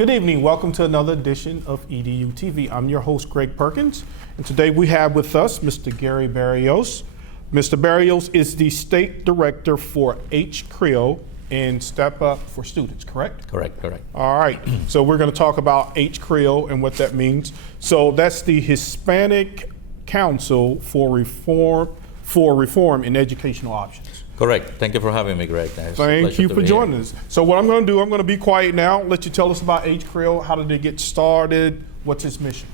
Good evening. Welcome to another edition of EduTV. I'm your host, Greg Perkins, and today we have with us Mr. Gary Berrios. Mr. Berrios is the State Director for HCREO and Step Up for Students, correct? Correct. All right. So we're going to talk about HCREO and what that means. So that's the Hispanic Council for Reform in Educational Options. Correct. Thank you for having me, Greg. Thank you for joining us. So what I'm going to do, I'm going to be quiet now, let you tell us about HCREO. How did it get started? What's its mission?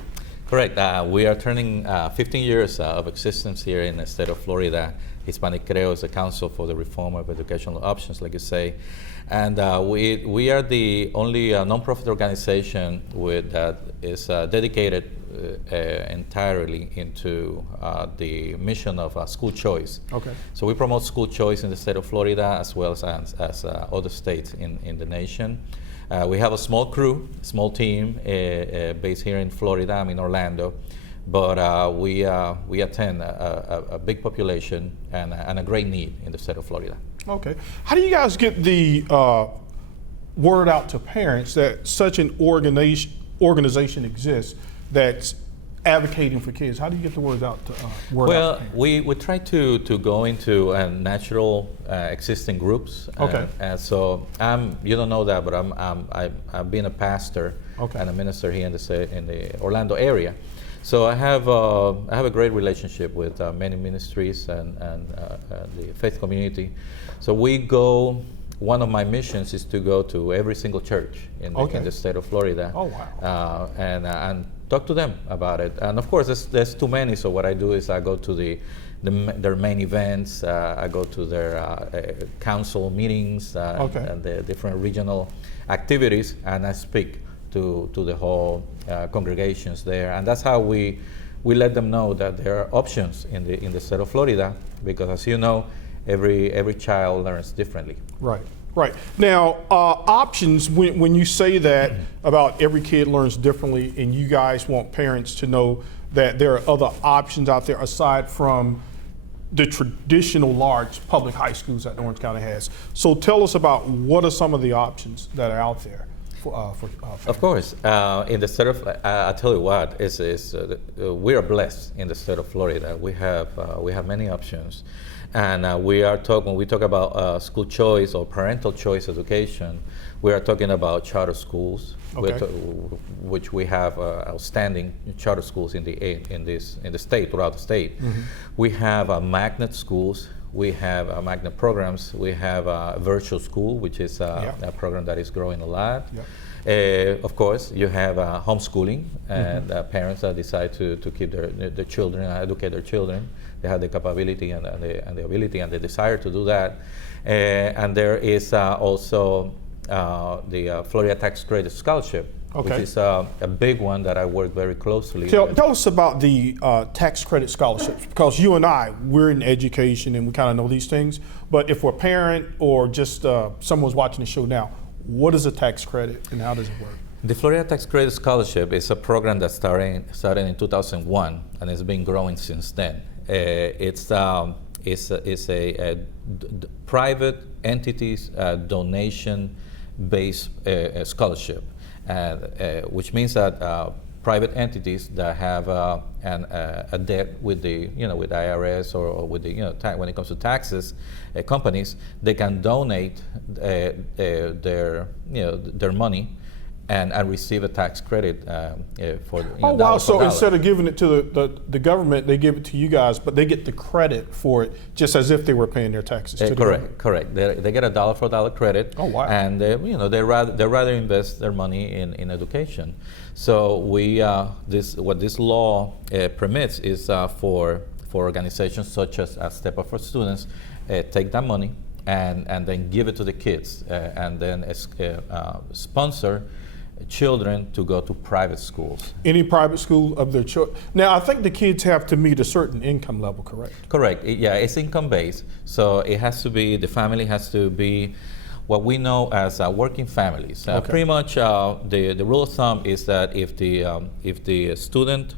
Correct. We are turning 15 years of existence here in the state of Florida. Hispanic CREO is the Council for the Reform of Educational Options, like you say. And we are the only nonprofit organization that is dedicated entirely into the mission of school choice. Okay. So we promote school choice in the state of Florida as well as other states in the nation. We have a small crew, small team based here in Florida, I'm in Orlando, but we attend a big population and a great need in the state of Florida. Okay. How do you guys get the word out to parents that such an organization exists that's advocating for kids? How do you get the word out to Well, we try to go into natural existing groups. Okay. And so you don't know that, but I've been a pastor and a minister here in the Orlando area. So I have a great relationship with many ministries and the faith community. So we go. One of my missions is to go to every single church in the state of Florida. Oh, wow. And talk to them about it. And of course, there's too many. So what I do is I go to their main events. I go to their council meetings and the different regional activities, and I speak to the whole congregations there. And that's how we let them know that there are options in the state of Florida, because as you know, every child learns differently. Right. Now, options, when you say that about every kid learns differently, and you guys want parents to know that there are other options out there aside from the traditional large public high schools that Orange County has. So tell us about what are some of the options that are out there for Of course. In the state of, I'll tell you what, we are blessed in the state of Florida. We have many options. And when we talk about school choice or parental choice education, we are talking about charter schools, which we have outstanding charter schools in the state, throughout the state. Mm-hmm. We have magnet schools. We have magnet programs. We have a virtual school, which is a program that is growing a lot. Yep. Of course, you have homeschooling, and parents that decide to keep their children, educate their children. They have the capability and the ability and the desire to do that. And there is also the Florida Tax Credit Scholarship, which is a big one that I work very closely with. Tell us about the tax credit scholarships, because you and we're in education and we kind of know these things. But if we're a parent or just someone's watching the show now, what is a tax credit and how does it work? The Florida Tax Credit Scholarship is a program that started in 2001 and has been growing since then. It's a private entities donation-based scholarship, which means that private entities that have a debt with the with IRS or with the when it comes to taxes, companies, they can donate their money and receive a tax credit for. Wow! So instead of giving it to the government, they give it to you guys, but they get the credit for it, just as if they were paying their taxes. Correct. They get a dollar for dollar credit. Oh, wow! And they rather invest their money in education. So what this law permits is for organizations such as Step Up for Students, take that money and then give it to the kids, and then sponsor children to go to private schools. Any private school of their choice. Now, I think the kids have to meet a certain income level, correct? Correct. It's income based. So the family has to be what we know as working families. Pretty much, the rule of thumb is that if the student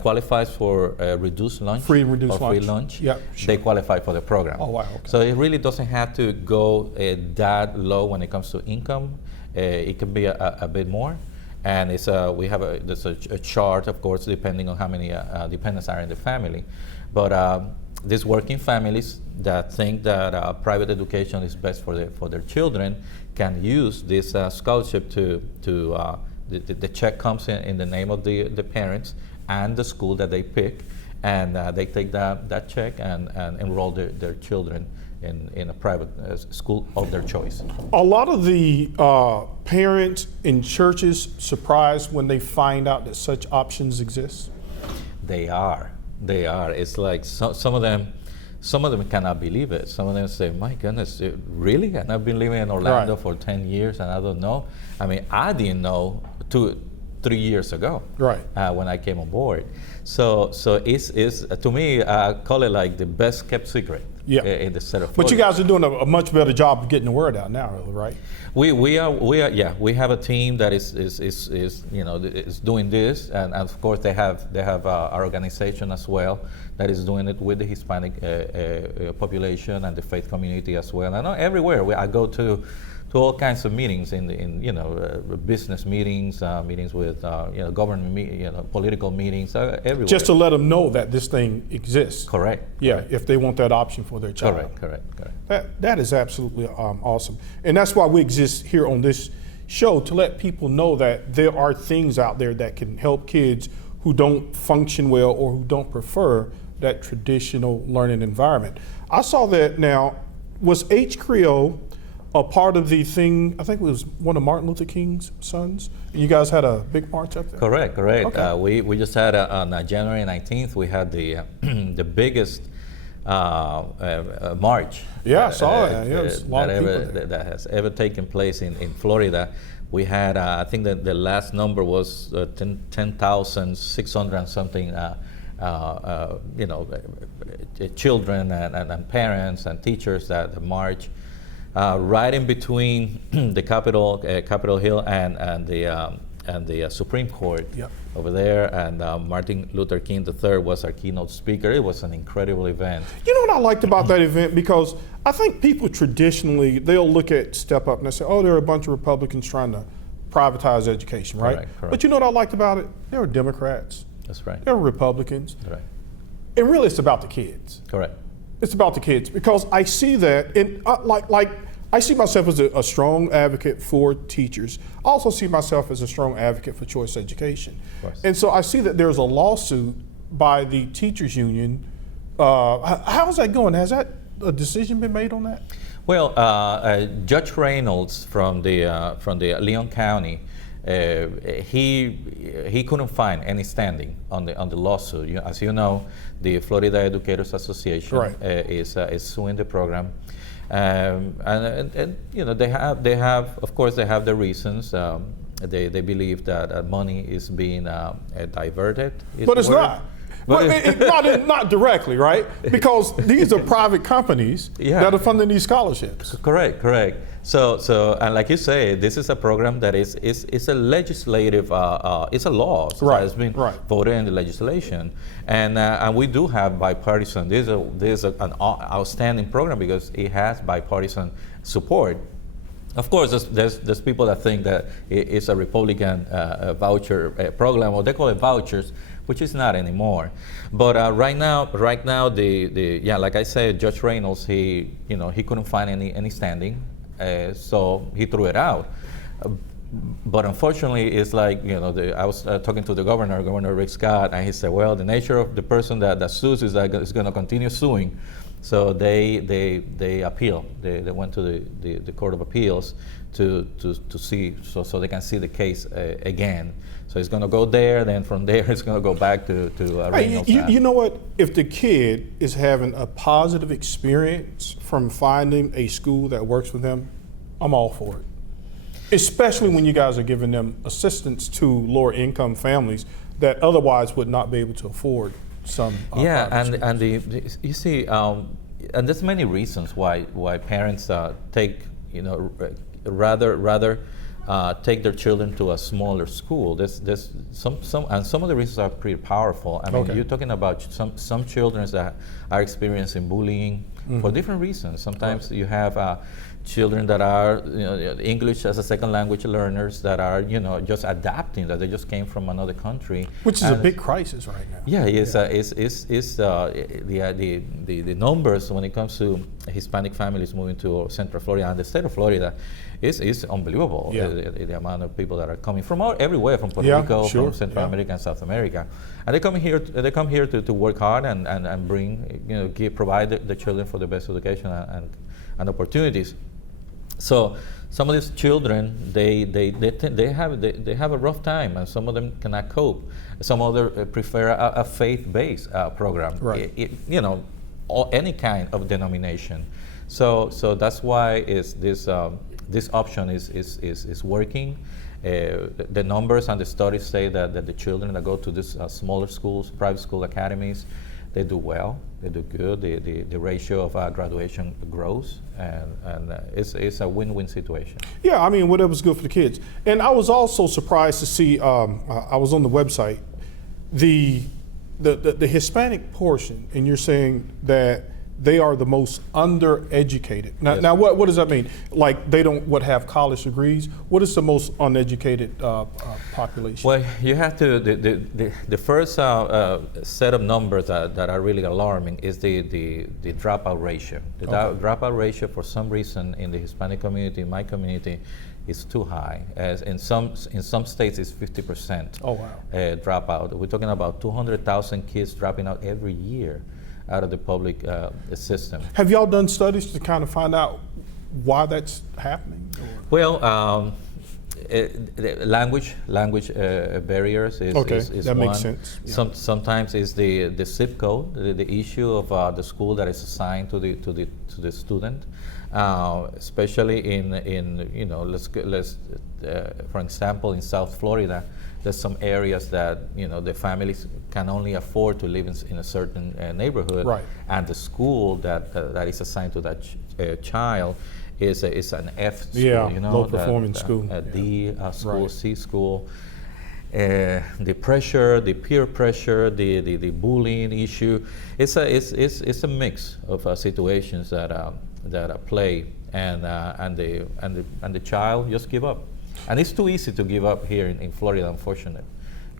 qualifies for reduced lunch, free lunch, they qualify for the program. Oh, wow. Okay. So it really doesn't have to go that low when it comes to income. it can be a bit more. And there's a chart, of course, depending on how many dependents are in the family. But these working families that think that private education is best for their children can use this scholarship to the check comes in the name of the parents and the school that they pick, and they take that check and enroll their children in a private school of their choice. A lot of the parents in churches surprised when they find out that such options exist. They are. It's like some of them cannot believe it. Some of them say, "My goodness, really? And I've been living in Orlando for 10 years and I don't know." I mean, I didn't know 2-3 years ago, right, when I came on board. So it's to me, I call it like the best kept secret. Yeah. In the state of Florida. But you guys are doing a much better job of getting the word out now, right? We are yeah. We have a team that is doing this, and of course they have our organization as well that is doing it with the Hispanic population and the faith community as well. I know everywhere I go to all kinds of meetings in business meetings, meetings with government, political meetings, everywhere. Just to let them know that this thing exists. Correct. Yeah, correct. If they want that option for their child. Correct. That is absolutely awesome, and that's why we exist here on this show, to let people know that there are things out there that can help kids who don't function well or who don't prefer that traditional learning environment. I saw that now. Was HCREO a part of the thing? I think it was one of Martin Luther King's sons. And you guys had a big march up there? Correct. Okay. We just had on January 19th, we had the the biggest march. Yeah, I saw it. Yeah, a lot of people that has ever taken place in Florida. We had, I think that the last number was 10,600 and something, children and parents and teachers that march right in between the Capitol Hill and the Supreme Court. Yep. Over there, and Martin Luther King III was our keynote speaker. It was an incredible event. You know what I liked about that event? Because I think people traditionally, they'll look at Step Up and they say, oh, there are a bunch of Republicans trying to privatize education, right? Correct. But you know what I liked about it? There were Democrats. That's right. There were Republicans. Right. And really it's about the kids. Correct. It's about the kids, because I see that, and I see myself as a strong advocate for teachers. I also see myself as a strong advocate for choice education. And so I see that there's a lawsuit by the teachers union. How's that going? Has that a decision been made on that? Well, Judge Reynolds from the Leon County, he couldn't find any standing on the lawsuit. As you know, the Florida Educators Association is suing the program. And they have of course they have their reasons. They believe that money is being diverted. But it's not. Not directly, right? Because these are private companies that are funding these scholarships. Correct. So and like you say, this is a program that is a legislative, it's a law. So it's been voted in the legislation, and we do have bipartisan. This is an outstanding program because it has bipartisan support. Of course, there's people that think that it's a Republican voucher program, or they call it vouchers, which is not anymore. But right now, like I said, Judge Reynolds, he couldn't find any standing, so he threw it out. But unfortunately, it's like, I was talking to the Governor Rick Scott, and he said, well, the nature of the person that sues is going to continue suing. So they appeal. They went to the Court of Appeals to see, so they can see the case again. So it's going to go there, then from there it's going to go back to Reynolds. You know what? If the kid is having a positive experience from finding a school that works with them, I'm all for it. Especially when you guys are giving them assistance to lower income families that otherwise would not be able to afford some. You see, and there's many reasons why parents take rather take their children to a smaller school. There's some of the reasons are pretty powerful. I mean, you're talking about some children that are experiencing bullying for different reasons. Sometimes you have children that are English as a second language learners that are just adapting, that they just came from another country, which is a big crisis right now. Yeah, the numbers when it comes to Hispanic families moving to Central Florida and the state of Florida is unbelievable. Yeah. The amount of people that are coming from everywhere, from Puerto Rico, sure. from Central America and South America, and they come here. They come here to work hard and bring provide the children for the best education and opportunities. So some of these children, they have a rough time, and some of them cannot cope. Some others prefer a faith-based program, right. Any kind of denomination. So that's why this option is working. The numbers and the studies say that the children that go to these smaller schools, private school academies, they do well. They do good. The ratio of graduation grows, and it's a win-win situation. Yeah, I mean, whatever's good for the kids. And I was also surprised to see. I was on the website, the Hispanic portion, and you're saying that they are the most undereducated. Now, Yes. now what does that mean? Like they don't have college degrees? What is the most uneducated population? Well, you have to, the first set of numbers that are really alarming is the dropout ratio. The dropout ratio, for some reason, in the Hispanic community, in my community, is too high. As in some states, it's 50%. Oh, wow. Dropout. We're talking about 200,000 kids dropping out every year out of the public system. Have y'all done studies to kind of find out why that's happening? Well, language barriers is that one. makes sense. Yeah. Sometimes it's the zip code, the issue of the school that is assigned to the student, especially in for example, in South Florida. There's some areas that the families can only afford to live in a certain neighborhood, right. And the school that is assigned to that child is an F school, yeah, low performing school, a D school, right. C school. The pressure, the peer pressure, the bullying issue. It's a mix of situations that play, and the child just give up. And it's too easy to give up here in Florida, unfortunately.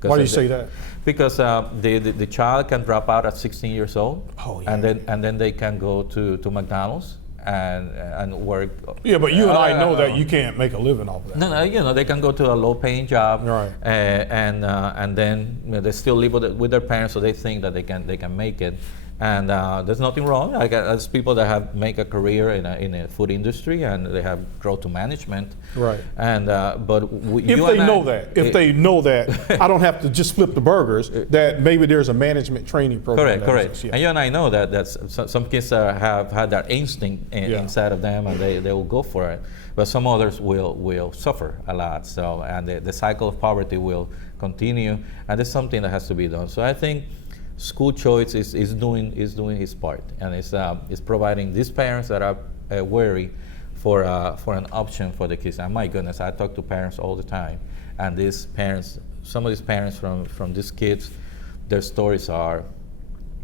Why do you say that? Because the child can drop out at 16 years old, oh, yeah. and then they can go to McDonald's and work. Yeah, but you and I know that you can't make a living off of that. No, they can go to a low-paying job, right. And then they still live with their parents, so they think that they can make it. And there's nothing wrong. There's people that have make a career in a food industry, and they have grown to management. Right. And but if they know that, I don't have to just flip the burgers. That maybe there's a management training program. Correct. Yeah. And you and I know that some kids have had that instinct inside of them, and they will go for it. But some others will suffer a lot. So and the cycle of poverty will continue, and it's something that has to be done. So I think school choice is doing his part, and it's providing these parents that are worried for an option for the kids. And my goodness, I talk to parents all the time, and some of these parents from these kids, their stories are,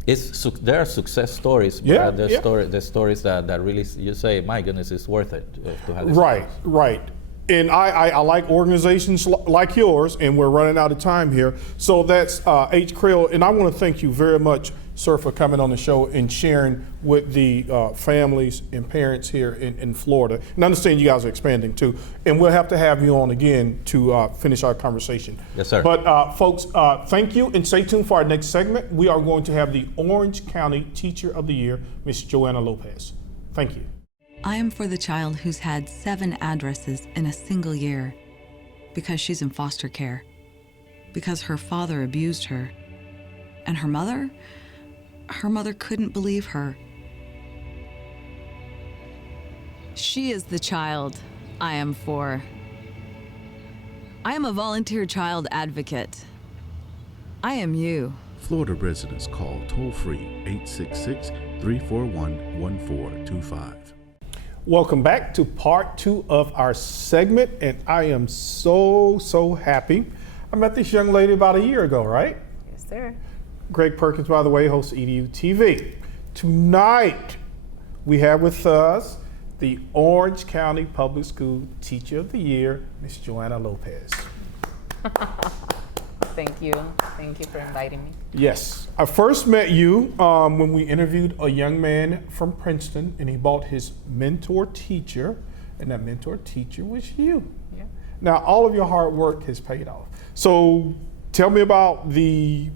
there are success stories, but they're stories that really you say, my goodness, it's worth it to have this. Right. And I like organizations like yours, and we're running out of time here. So that's HCREO, and I want to thank you very much, sir, for coming on the show and sharing with the families and parents here in Florida. And I understand you guys are expanding too. And we'll have to have you on again to finish our conversation. Yes, sir. But folks, thank you, and stay tuned for our next segment. We are going to have the Orange County Teacher of the Year, Miss Joanna Lopez. Thank you. I am for the child who's had 7 addresses in a single year because she's in foster care, because her father abused her, and her mother couldn't believe her. She is the child I am for. I am a volunteer child advocate. I am you. Florida residents call toll-free 866-341-1425. Welcome back to part 2 of our segment, and I am so happy. I met this young lady about a year ago, right? Yes, sir. Greg Perkins, by the way, hosts EduTV. Tonight, we have with us the Orange County Public School Teacher of the Year, Ms. Joanna Lopez. Thank you. Thank you for inviting me. Yes, I first met you when we interviewed a young man from Princeton, and he bought his mentor teacher, and that mentor teacher was you. Yeah. Now, all of your hard work has paid off. So tell me about the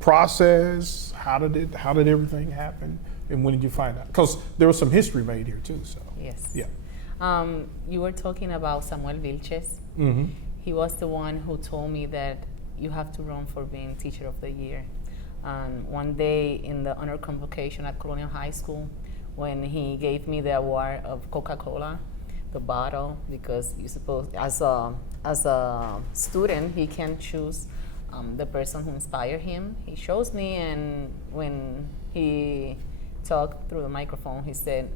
process. How did everything happen? And when did you find out? Because there was some history made here too, so. Yes. Yeah. You were talking about Samuel Vilches. Mm-hmm. He was the one who told me that you have to run for being Teacher of the Year. And one day in the honor convocation at Colonial High School, when he gave me the award of Coca-Cola, the bottle, because you suppose as a student he can choose the person who inspired him. He shows me, and when he talked through the microphone, he said,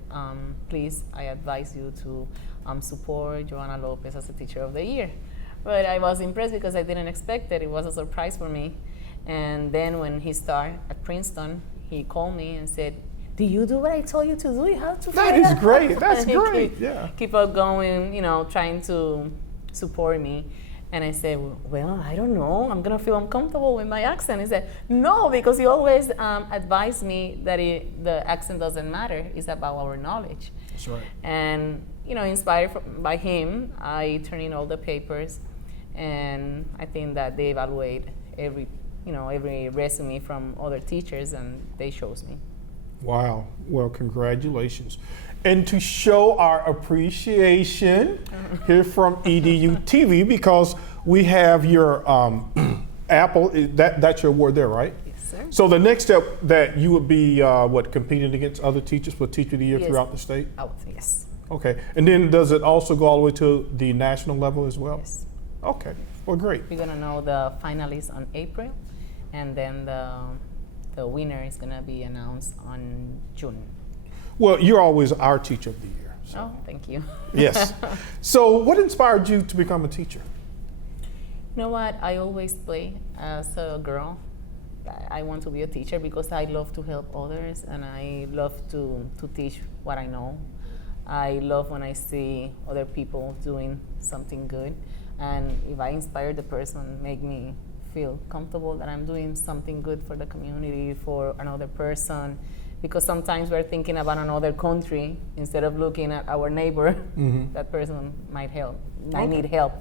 please, I advise you to support Joanna Lopez as a Teacher of the Year. But I was impressed because I didn't expect it. It was a surprise for me. And then when he started at Princeton, he called me and said, do you do what I told you to do? You have to That is great. That's great. Yeah. Keep on going, trying to support me. And I said, well, I don't know. I'm going to feel uncomfortable with my accent. He said, no, because you always advise me that the accent doesn't matter. It's about our knowledge. That's right. And, inspired by him, I turned in all the papers. And I think that they evaluate every resume from other teachers, and they chose me. Wow. Well, congratulations. And to show our appreciation here from EduTV, because we have your Apple, that's your award there, right? Yes, sir. So the next step that you would be, competing against other teachers for Teacher of the Year Yes. throughout the state? I would say yes. Okay. And then does it also go all the way to the national level as well? Yes. Okay. Well, great. We're going to know the finalists on April, and then the winner is going to be announced on June. Well, you're always our Teacher of the Year. So. Oh, thank you. Yes. So what inspired you to become a teacher? You know what? I always play as a girl. I want to be a teacher because I love to help others, and I love to teach what I know. I love when I see other people doing something good. And if I inspire the person, make me feel comfortable that I'm doing something good for the community, for another person. Because sometimes we're thinking about another country instead of looking at our neighbor. Mm-hmm. That person might need help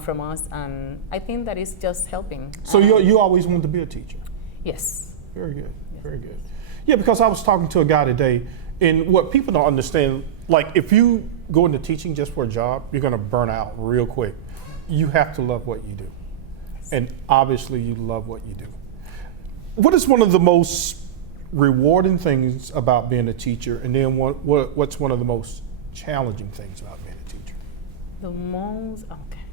from us, and I think that is just helping. So you always wanted to be a teacher? Yes. Very good, Yes. very good. Yeah, because I was talking to a guy today, and what people don't understand, like if you go into teaching just for a job, you're gonna burn out real quick. You have to love what you do. And obviously you love what you do. What is one of the most rewarding things about being a teacher, and then what's one of the most challenging things about being a teacher? Okay.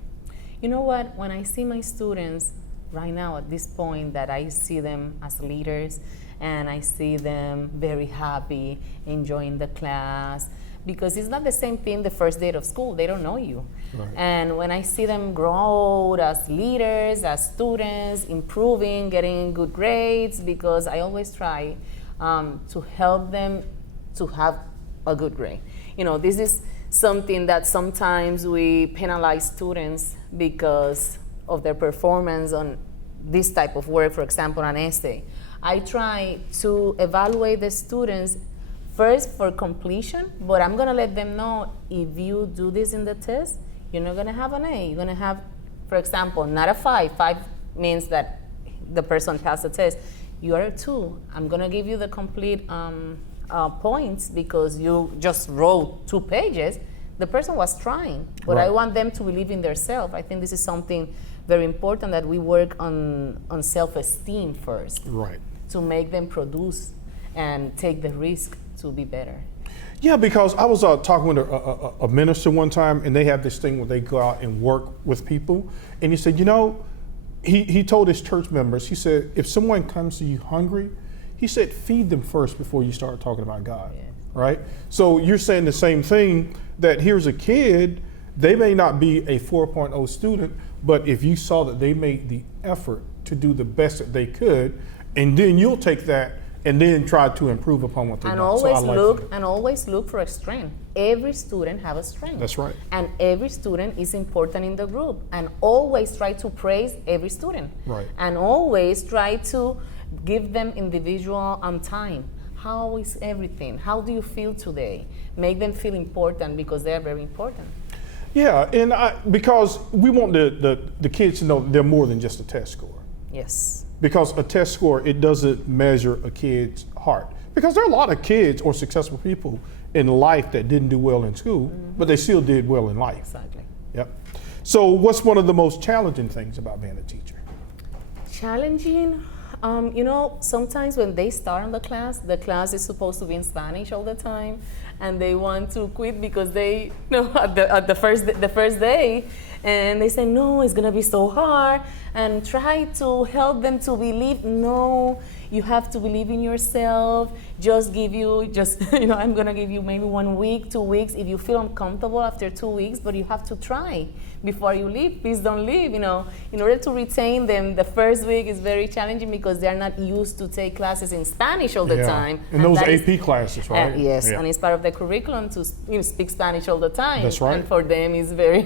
You know what? When I see my students right now at this point, that I see them as leaders, and I see them very happy, enjoying the class, because it's not the same thing the first day of school. They don't know you. Right. And when I see them grow as leaders, as students, improving, getting good grades, because I always try to help them to have a good grade. This is something that sometimes we penalize students because of their performance on this type of work, for example, an essay. I try to evaluate the students first for completion, but I'm gonna let them know if you do this in the test, you're not gonna have an A. You're gonna have, for example, not a 5. 5 means that the person passed the test. You are a 2. I'm gonna give you the complete points because you just wrote 2 pages. The person was trying, but right. I want them to believe in themselves. I think this is something very important, that we work on self-esteem first. Right. To make them produce and take the risk to be better. Yeah, because I was talking with a minister one time, and they have this thing where they go out and work with people, and he said, he told his church members, he said, if someone comes to you hungry, he said, feed them first before you start talking about God, yes. Right? So you're saying the same thing, that here's a kid, they may not be a 4.0 student, but if you saw that they made the effort to do the best that they could, and then you'll take that and then try to improve upon what they've And done. So I like that. always look for a strength. Every student have a strength. That's right. And every student is important in the group. And always try to praise every student. Right. And always try to give them individual time. How is everything? How do you feel today? Make them feel important because they are very important. Yeah, and because we want the kids to know they're more than just a test score. Yes. Because a test score, it doesn't measure a kid's heart. Because there are a lot of kids or successful people in life that didn't do well in school, but they still did well in life. Exactly. Yep. So what's one of the most challenging things about being a teacher? Challenging. You know, sometimes when they start on the class is supposed to be in Spanish all the time, and they want to quit because they, at the first day, and they say, no, it's gonna be so hard, and try to help them to believe, no, you have to believe in yourself, I'm gonna give you maybe 1 week, 2 weeks, if you feel uncomfortable after 2 weeks, but you have to try before you leave. Please don't leave, in order to retain them. The first week is very challenging because they're not used to take classes in Spanish all the time. And those that AP classes, right? Yes, Yeah. and it's part of the curriculum to speak Spanish all the time. That's right. And for them, it's very,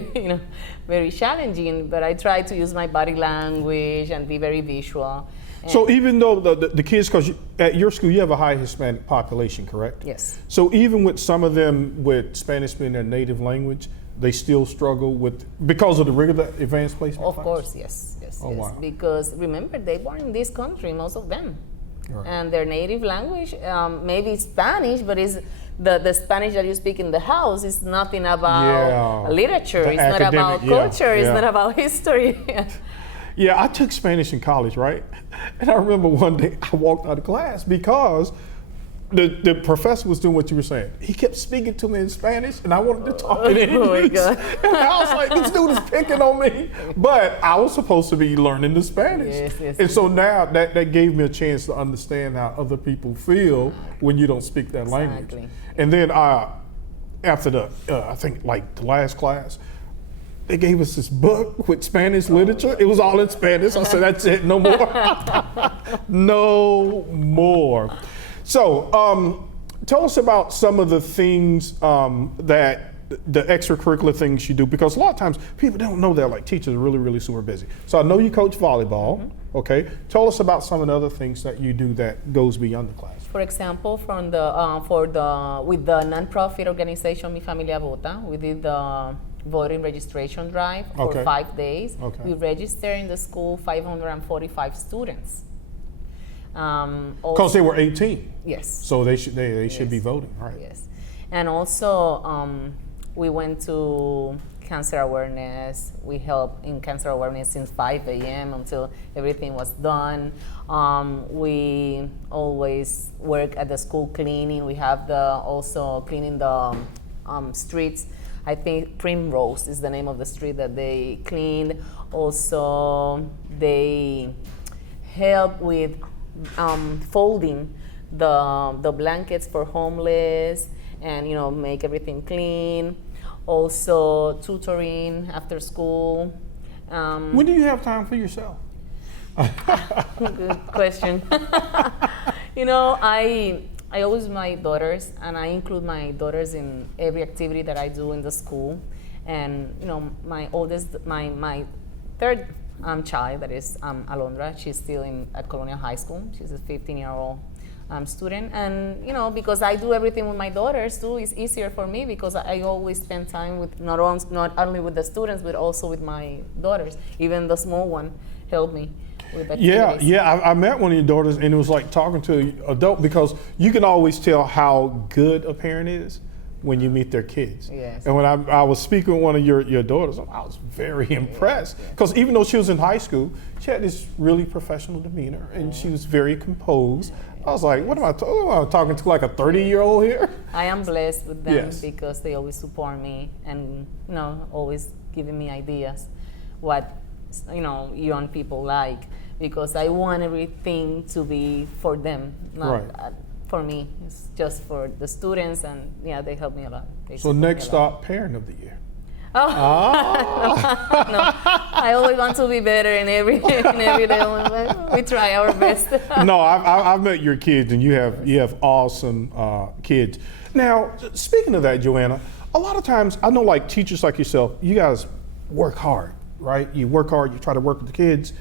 very challenging. But I try to use my body language and be very visual. So even though the kids, because at your school you have a high Hispanic population, correct? Yes. So even with some of them with Spanish being their native language, they still struggle with, because of the rigor of the advanced placement Of class? course, yes. Oh, wow. Because remember, they born in this country, most of them. Right. And their native language, maybe Spanish, but is the Spanish that you speak in the house is nothing about literature. The It's not about academic, culture. It's yeah. not about history. Yeah, I took Spanish in college, right? And I remember one day I walked out of class because the professor was doing what you were saying. He kept speaking to me in Spanish, and I wanted to talk in English. Oh my God. And I was like, this dude is picking on me. But I was supposed to be learning the Spanish. Yes, and so now that gave me a chance to understand how other people feel when you don't speak that language. Exactly. And then after I think like the last class, they gave us this book with Spanish literature. It was all in Spanish. I said, that's it, no more. No more. So tell us about some of the things that the extracurricular things you do, because a lot of times people don't know that like teachers are really, really super busy. So I know you coach volleyball, okay? Tell us about some of the other things that you do that goes beyond the class. For example, with the nonprofit organization Mi Familia Vota, we did the voting registration drive for 5 days. Okay. We registered in the school 545 students. Because they were 18. Yes. So they should be voting, right? Yes. And also, we went to cancer awareness. We helped in cancer awareness since 5 a.m. until everything was done. We always work at the school cleaning. We have also cleaning the streets. I think Primrose is the name of the street that they cleaned. Also, they help with folding the blankets for homeless and make everything clean. Also tutoring after school. When do you have time for yourself? Good question. I always my daughters, and I include my daughters in every activity that I do in the school. And my third child, that is Alondra, she's still at Colonial High School. She's a 15-year-old student, and because I do everything with my daughters too, it's easier for me because I always spend time with not only with the students but also with my daughters. Even the small one helped me with activities. Yeah. I met one of your daughters, and it was like talking to an adult, because you can always tell how good a parent is when you meet their kids. Yes. And when I was speaking with one of your daughters, I was very impressed, because even though she was in high school, she had this really professional demeanor, and she was very composed. I was like, what am I talking to, like a 30-year-old here? I am blessed with them. Yes. Because they always support me and always giving me ideas what young people like, because I want everything to be for them, not for me. It's just for the students, and they help me a lot. So next stop, Parent of the Year. Oh, no, I always want to be better in every day. We try our best. No, I've met your kids, and you have awesome kids. Now, speaking of that, Joanna, a lot of times I know, like teachers like yourself, you guys work hard, right? You work hard, you try to work with the kids.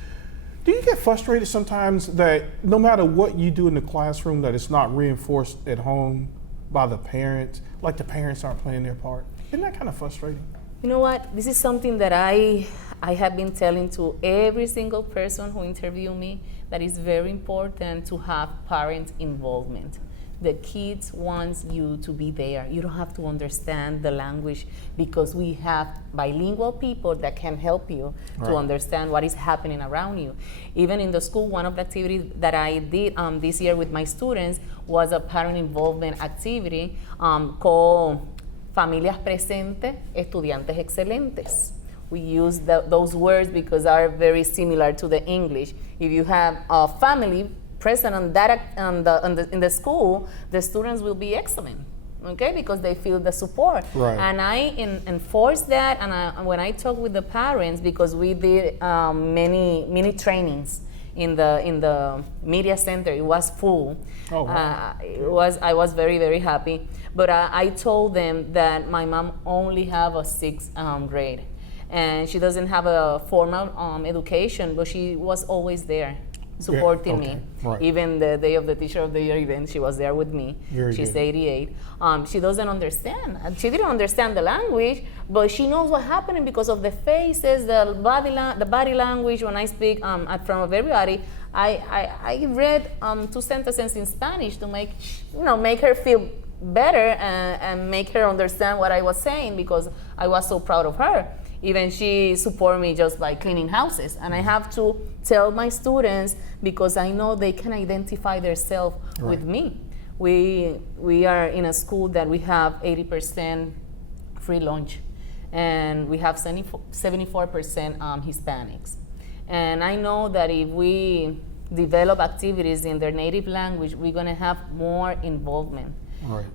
Do you get frustrated sometimes that no matter what you do in the classroom, that it's not reinforced at home by the parents, like the parents aren't playing their part? Isn't that kind of frustrating? You know what? This is something that I have been telling to every single person who interviewed me, that it's very important to have parent involvement. The kids want you to be there. You don't have to understand the language, because we have bilingual people that can help you to understand what is happening around you. Even in the school, one of the activities that I did this year with my students was a parent involvement activity called Familias Presentes, Estudiantes Excelentes. We use those words because they are very similar to the English. If you have a family present on that in the school, the students will be excellent, okay, because they feel the support. Right. And I enforce that, and when I talk with the parents, because we did many trainings in the media center, it was full. Oh, wow. I was very, very happy. But I told them that my mom only have a 6th grade, and she doesn't have a formal education, but she was always there supporting me. Right. Even the day of the Teacher of the Year event, she was there with me. Very She's good. 88. She doesn't understand. She didn't understand the language, but she knows what's happening because of the faces, the body language. When I speak from everybody, I read 2 sentences in Spanish to make her feel better and make her understand what I was saying, because I was so proud of her. Even she supported me just by cleaning houses. And I have to tell my students, because I know they can identify themselves with me. We are in a school that we have 80% free lunch, and we have 74% Hispanics. And I know that if we develop activities in their native language, we're gonna have more involvement. Right.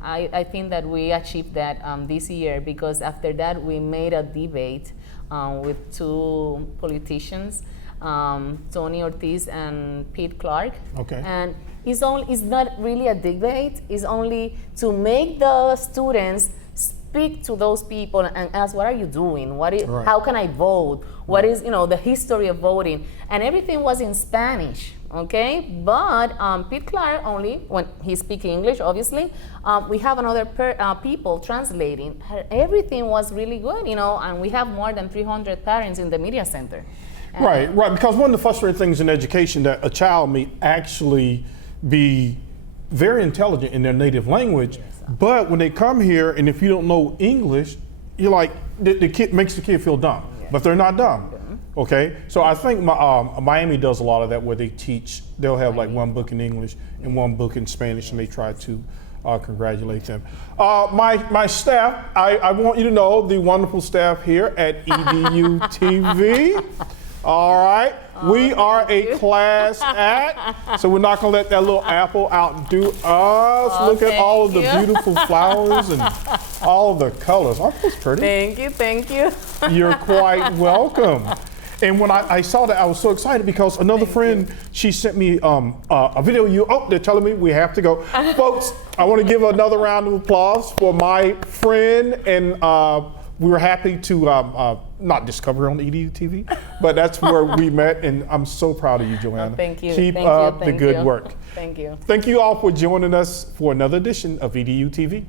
I think that we achieved that this year, because after that we made a debate with 2 politicians, Tony Ortiz and Pete Clark. Okay. And it's not really a debate. It's only to make the students speak to those people and ask, what are you doing? Right. How can I vote? What is the history of voting? And everything was in Spanish. Okay, but Pete Clark only, when he speaks English, obviously, we have another people translating. Everything was really good, and we have more than 300 parents in the media center. Right, because one of the frustrating things in education, that a child may actually be very intelligent in their native language, but when they come here, and if you don't know English, you're like, the kid makes the kid feel dumb, but they're not dumb. Okay, so I think Miami does a lot of that, where they'll have like 1 book in English and 1 book in Spanish, and they try to congratulate them. My staff, I want you to know the wonderful staff here at EduTV. All right, we are a class act, so we're not gonna let that little apple outdo us. Look at all of the beautiful flowers and all of the colors. Aren't those pretty? Thank you. You're quite welcome. And when I saw that, I was so excited, because another friend, she sent me a video of you. Oh, they're telling me we have to go. Folks, I want to give another round of applause for my friend. And we were happy to not discover her on EduTV, but that's where we met. And I'm so proud of you, Joanna. Thank you. Keep Thank up you. the good work. Thank you. Thank you all for joining us for another edition of EduTV.